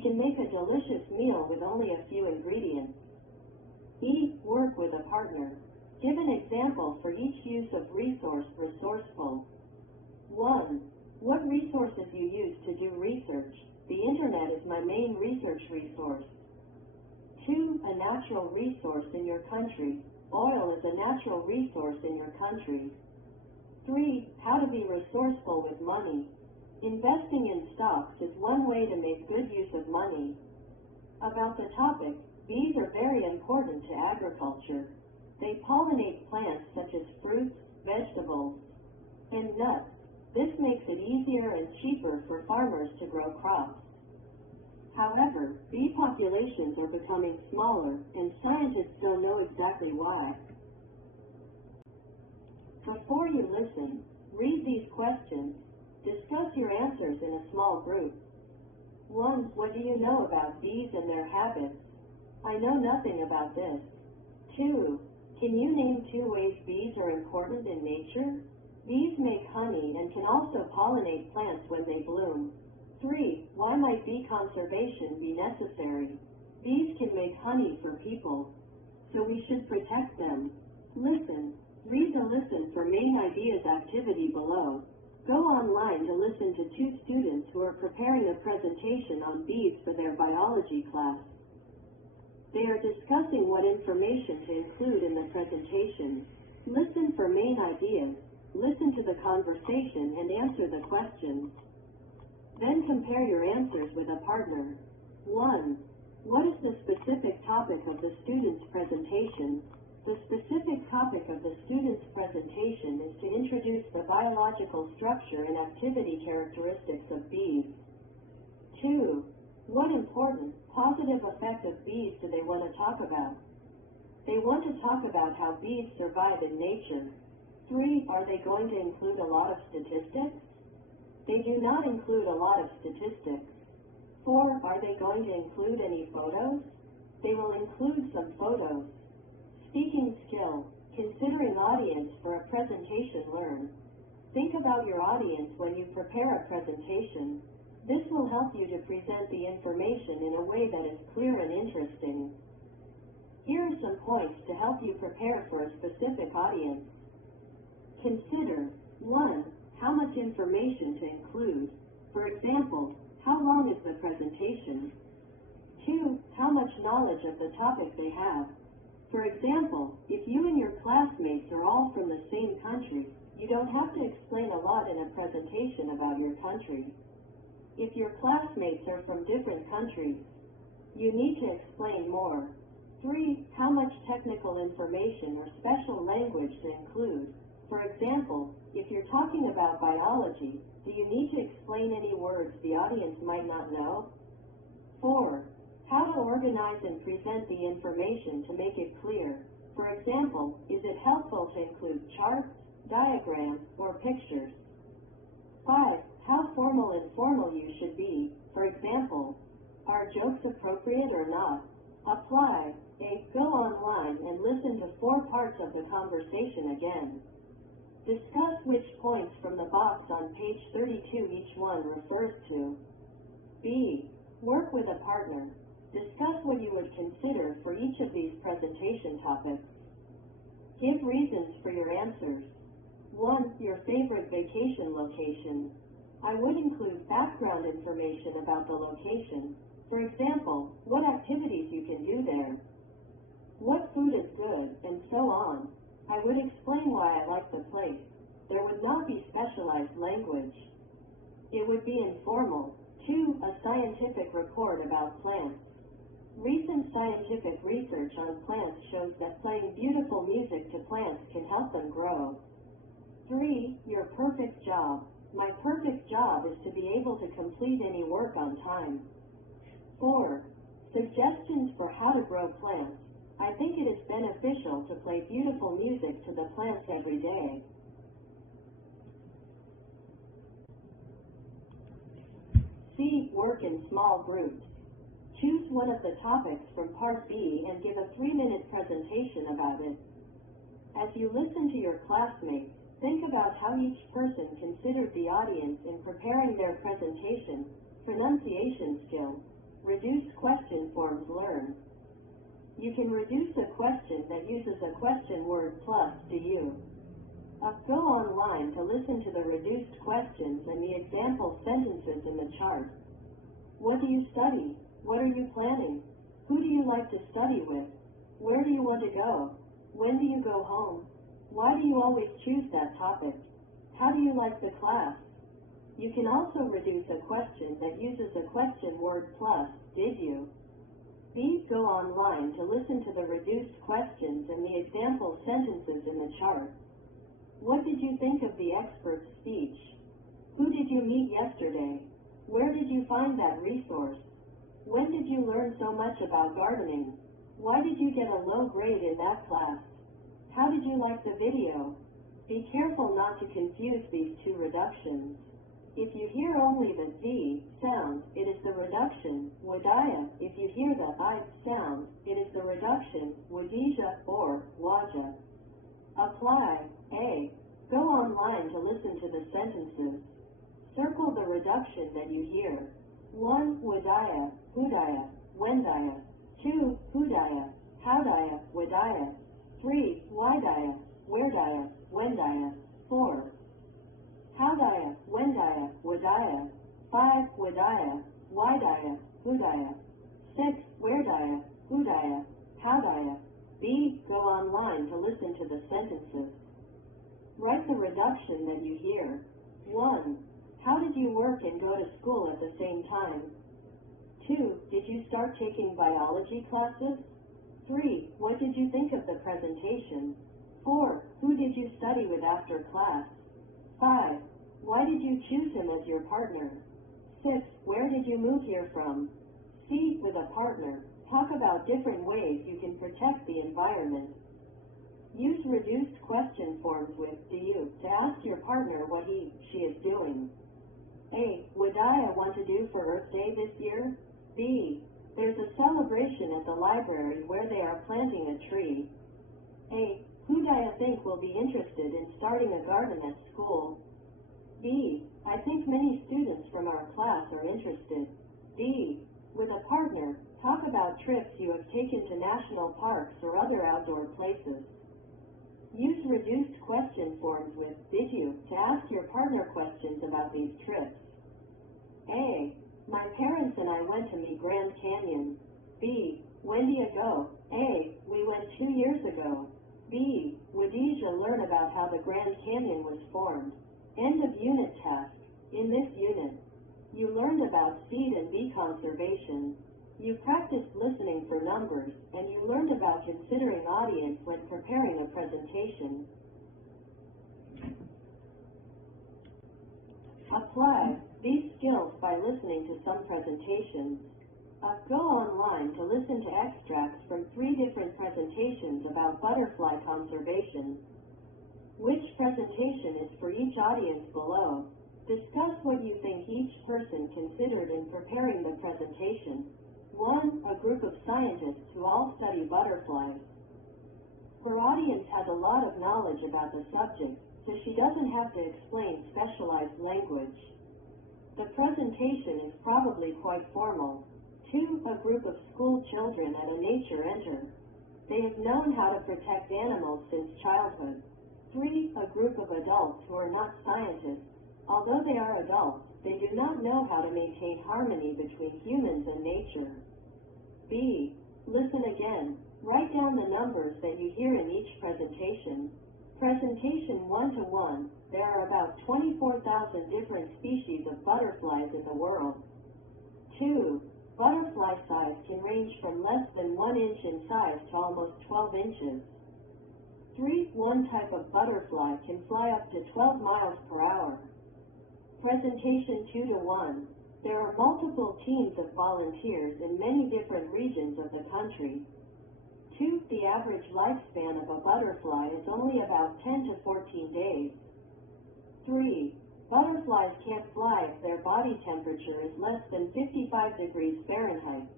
We can make a delicious meal with only a few ingredients. E. Work with a partner. Give an example for each use of resource resourceful. 1. What resources you use to do research? The internet is my main research resource. 2. A natural resource in your country. Oil is a natural resource in your country. 3. How to be resourceful with money. Investing in stocks is one way to make good use of money. About the topic, bees are very important to agriculture. They pollinate plants such as fruits, vegetables, and nuts. This makes it easier and cheaper for farmers to grow crops. However, bee populations are becoming smaller, and scientists don't know exactly why. Before you listen, read these questions. Discuss your answers in a small group. 1. What do you know about bees and their habits? I know nothing about this. 2. Can you name 2 ways bees are important in nature? Bees make honey and can also pollinate plants when they bloom. 3. Why might bee conservation be necessary? Bees can make honey for people, so we should protect them. Listen. Read the Listen for Main Ideas activity below. Go online to listen to 2 students who are preparing a presentation on bees for their biology class. They are discussing what information to include in the presentation. Listen for main ideas, listen to the conversation, and answer the questions. Then compare your answers with a partner. 1. What is the specific topic of the student's presentation? The specific topic of the student's presentation is to introduce the biological structure and activity characteristics of bees. 2. What important, positive effect of bees do they want to talk about? They want to talk about how bees survive in nature. 3. Are they going to include a lot of statistics? They do not include a lot of statistics. 4. Are they going to include any photos? They will include some photos. Speaking skill. Considering audience for a presentation learn. Think about your audience when you prepare a presentation. This will help you to present the information in a way that is clear and interesting. Here are some points to help you prepare for a specific audience. Consider 1. How much information to include. For example, how long is the presentation? 2. How much knowledge of the topic they have. For example, if you and your classmates are all from the same country, you don't have to explain a lot in a presentation about your country. If your classmates are from different countries, you need to explain more. 3. How much technical information or special language to include. For example, if you're talking about biology, do you need to explain any words the audience might not know? 4. How to organize and present the information to make it clear. For example, is it helpful to include charts, diagrams, or pictures? 5. How formal and informal you should be. For example, are jokes appropriate or not? Apply. A. Go online and listen to 4 parts of the conversation again. Discuss which points from the box on page 32 each one refers to. B. Work with a partner. Discuss what you would consider for each of these presentation topics. Give reasons for your answers. 1. Your favorite vacation location. I would include background information about the location. For example, what activities you can do there. What food is good, and so on. I would explain why I like the place. There would not be specialized language. It would be informal. 2. A scientific report about plants. Recent scientific research on plants shows that playing beautiful music to plants can help them grow. 3. Your perfect job. My perfect job is to be able to complete any work on time. 4. Suggestions for how to grow plants. I think it is beneficial to play beautiful music to the plants every day. C. Work in small groups. Choose one of the topics from Part B and give a 3-minute presentation about it. As you listen to your classmates, think about how each person considered the audience in preparing their presentation, pronunciation skills, Reduced question forms learn. You can reduce a question that uses a question word plus do you. Go online to listen to the reduced questions and the example sentences in the chart. What do you study? What are you planning? Who do you like to study with? Where do you want to go? When do you go home? Why do you always choose that topic? How do you like the class? You can also reduce a question that uses a question word plus did you. B. Go online to listen to the reduced questions and the example sentences in the chart. What did you think of the expert's speech? Who did you meet yesterday? Where did you find that resource? When did you learn so much about gardening? Why did you get a low grade in that class? How did you like the video? Be careful not to confuse these two reductions. If you hear only the Z sound, it is the reduction, wadaya. If you hear the I sound, it is the reduction, wadija or waja. Apply. A. Go online to listen to the sentences. Circle the reduction that you hear. 1. Wadaya, hudaya, wendaya. 2. Hudaya, howdaya, wadaya. 3. Whydaya, wheredaya, wendaya. 4. Howdaya, wendaya, wadaya. 5. Wadaya, whydaya, hudaya. 6. Wheredaya, hudaya, howdaya. B. Go online to listen to the sentences. Write the reduction that you hear. 1. How did you work and go to school at the same time? 2. Did you start taking biology classes? 3. What did you think of the presentation? 4. Who did you study with after class? 5. Why did you choose him as your partner? 6. Where did you move here from? C. With a partner. Talk about different ways you can protect the environment. Use reduced question forms with do you to ask your partner what she is doing. A. Would I want to do for Earth Day this year? B. There's a celebration at the library where they are planting a tree. A. Who do I think will be interested in starting a garden at school? B. I think many students from our class are interested. D. With a partner, talk about trips you have taken to national parks or other outdoor places. Use reduced question forms with did you to ask your partner questions about these trips. A. My parents and I went to meet Grand Canyon. B. When do you go? A. We went 2 years ago. B. Would Deja learn about how the Grand Canyon was formed? End of unit task. In this unit, you learned about seed and bee conservation. You practiced listening for numbers, and you learned about considering audience when preparing a presentation. Apply these skills by listening to some presentations. Go online to listen to extracts from 3 different presentations about butterfly conservation. Which presentation is for each audience below? Discuss what you think each person considered in preparing the presentation. 1. A group of scientists who all study butterflies. Her audience has a lot of knowledge about the subject, so she doesn't have to explain specialized language. The presentation is probably quite formal. 2. A group of school children at a nature enter. They have known how to protect animals since childhood. 3. A group of adults who are not scientists. Although they are adults, they do not know how to maintain harmony between humans and nature. B. Listen again. Write down the numbers that you hear in each presentation. Presentation 1-to-1. There are about 24,000 different species of butterflies in the world. 2. Butterfly size can range from less than 1 inch in size to almost 12 inches. 3. One type of butterfly can fly up to 12 miles per hour. Presentation 2-to-1. There are multiple teams of volunteers in many different regions of the country. 2. The average lifespan of a butterfly is only about 10 to 14 days. 3. Butterflies can't fly if their body temperature is less than 55 degrees Fahrenheit.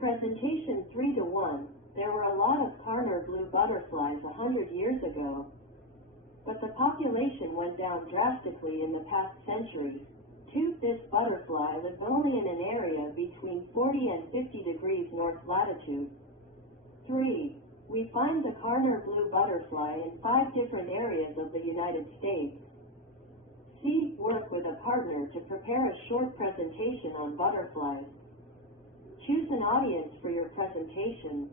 Presentation 3-to-1. There were a lot of Karner blue butterflies 100 years ago, but the population went down drastically in the past century. This butterfly lives only in an area between 40 and 50 degrees north latitude. 3. We find the Carner blue butterfly in 5 different areas of the United States. C. Work with a partner to prepare a short presentation on butterflies. Choose an audience for your presentation.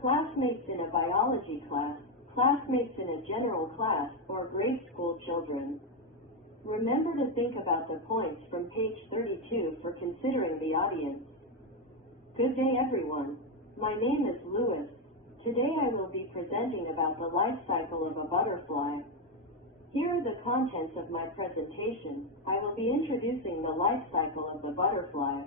Classmates in a biology class, classmates in a general class, or grade school children. Remember to think about the points from page 32 for considering the audience. Good day, everyone. My name is Louis. Today I will be presenting about the life cycle of a butterfly. Here are the contents of my presentation. I will be introducing the life cycle of the butterfly.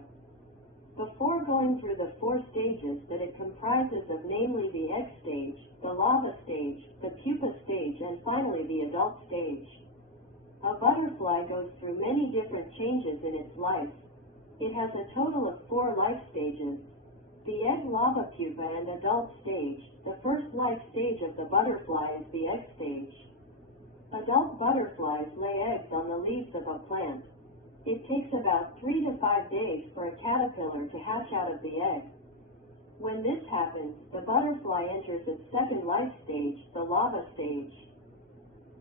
Before going through the 4 stages that it comprises of, namely the egg stage, the larva stage, the pupa stage, and finally the adult stage. A butterfly goes through many different changes in its life. It has a total of 4 life stages. The egg, larva, pupa, and adult stage. The first life stage of the butterfly is the egg stage. Adult butterflies lay eggs on the leaves of a plant. It takes about 3 to 5 days for a caterpillar to hatch out of the egg. When this happens, the butterfly enters its second life stage, the larva stage.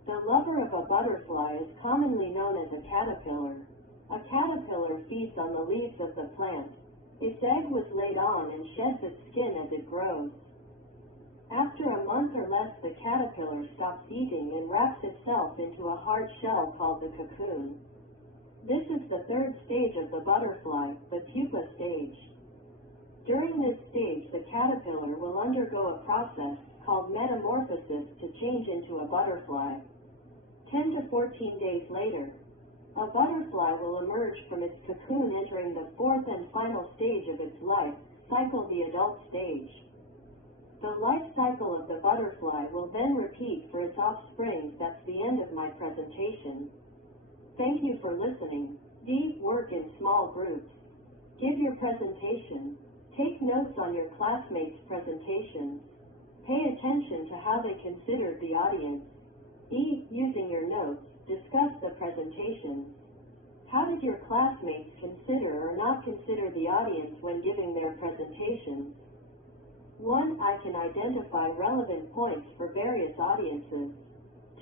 The lover of a butterfly is commonly known as a caterpillar. A caterpillar feeds on the leaves of the plant. Its egg was laid on and sheds its skin as it grows. After a month or less, the caterpillar stops eating and wraps itself into a hard shell called the cocoon. This is the third stage of the butterfly, the pupa stage. During this stage, the caterpillar will undergo a process called metamorphosis to change into a butterfly. 10 to 14 days later, a butterfly will emerge from its cocoon, entering the 4th and final stage of its life cycle, the adult stage. The life cycle of the butterfly will then repeat for its offspring. That's the end of my presentation. Thank you for listening. D. Work in small groups. Give your presentation. Take notes on your classmates' presentations. Pay attention to how they considered the audience. E. Using your notes, discuss the presentation. How did your classmates consider or not consider the audience when giving their presentations? 1. I can identify relevant points for various audiences.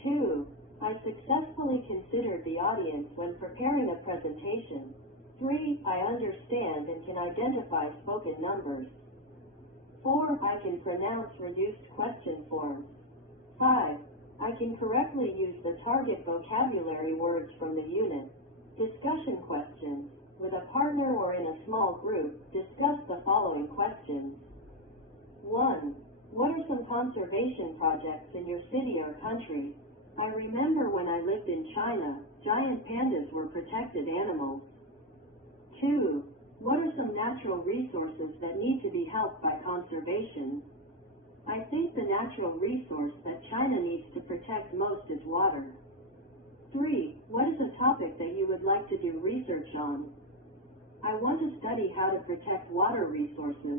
2. I successfully considered the audience when preparing a presentation. 3. I understand and can identify spoken numbers. 4. I can pronounce reduced question forms. 5. I can correctly use the target vocabulary words from the unit. Discussion questions. With a partner or in a small group, discuss the following questions. 1. What are some conservation projects in your city or country? I remember when I lived in China, giant pandas were protected animals. 2. What are some natural resources that need to be helped by conservation? I think the natural resource that China needs to protect most is water. 3. What is a topic that you would like to do research on? I want to study how to protect water resources.